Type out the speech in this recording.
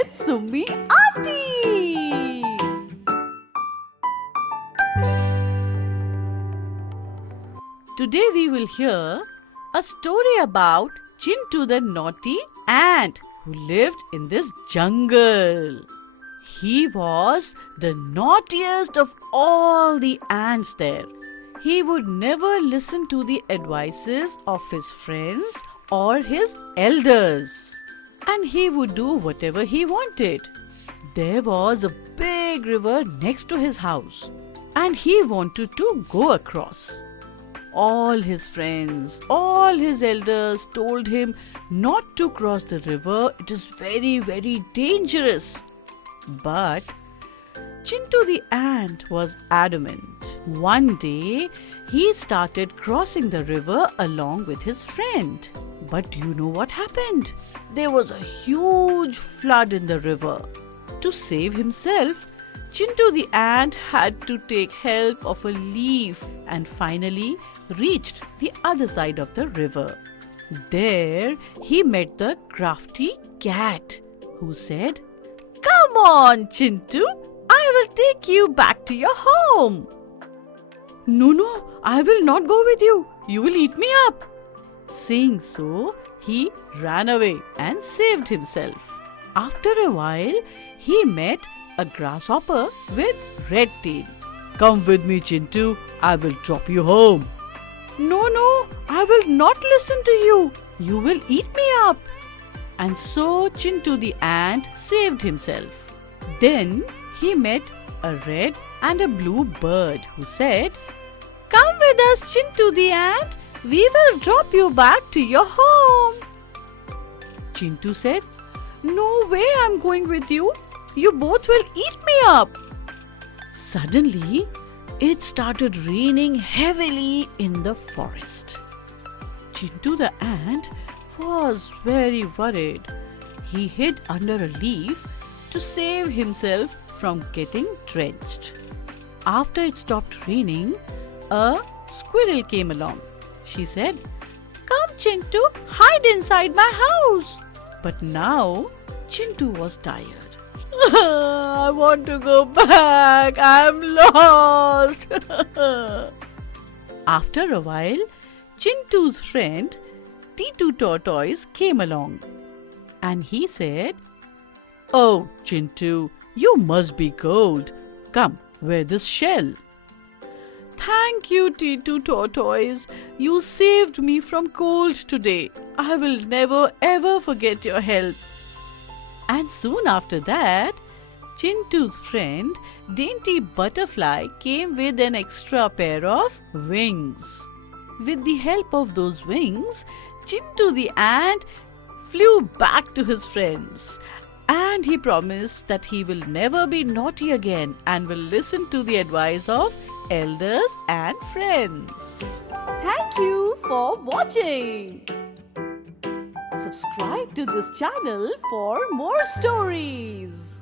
with Summi Auntie. Today we will hear a story about Chintu the naughty ant who lived in this jungle. He was the naughtiest of all the ants there. He would never listen to the advices of his friends or his elders. And he would do whatever he wanted. There was a big river next to his house, and he wanted to go across. All his friends, all his elders told him not to cross the river. It is very, very dangerous. But Chintu the ant was adamant. One day, he started crossing the river along with his friend. But do you know what happened? There was a huge flood in the river. To save himself, Chintu the ant had to take help of a leaf and finally reached the other side of the river. There, he met the crafty cat, who said, "Come on, Chintu, I will take you back to your home." No, I will not go with you. You will eat me up." Saying so, he ran away and saved himself. After a while, he met a grasshopper with red tail. "Come with me, Chintu. I will drop you home." No, I will not listen to you. You will eat me up." And so Chintu the ant saved himself. Then he met a red and a blue bird who said, "Come with us, Chintu the ant. We will drop you back to your home." Chintu said, "No way I'm going with you. You both will eat me up." Suddenly, it started raining heavily in the forest. Chintu the ant was very worried. He hid under a leaf to save himself from getting drenched. After it stopped raining, a squirrel came along. She said, "Come, Chintu, hide inside my house." But now Chintu was tired. "I want to go back. I'm lost." After a while, Chintu's friend Titu Tortoise came along, and he said, "Oh, Chintu, you must be cold. Come, wear this shell." "Thank you, Titu Tortoise. You saved me from cold today. I will never ever forget your help." And soon after that, Chintu's friend Dainty Butterfly came with an extra pair of wings. With the help of those wings, Chintu the ant flew back to his friends. And he promised that he will never be naughty again and will listen to the advice of elders and friends. Thank you for watching. Subscribe to this channel for more stories.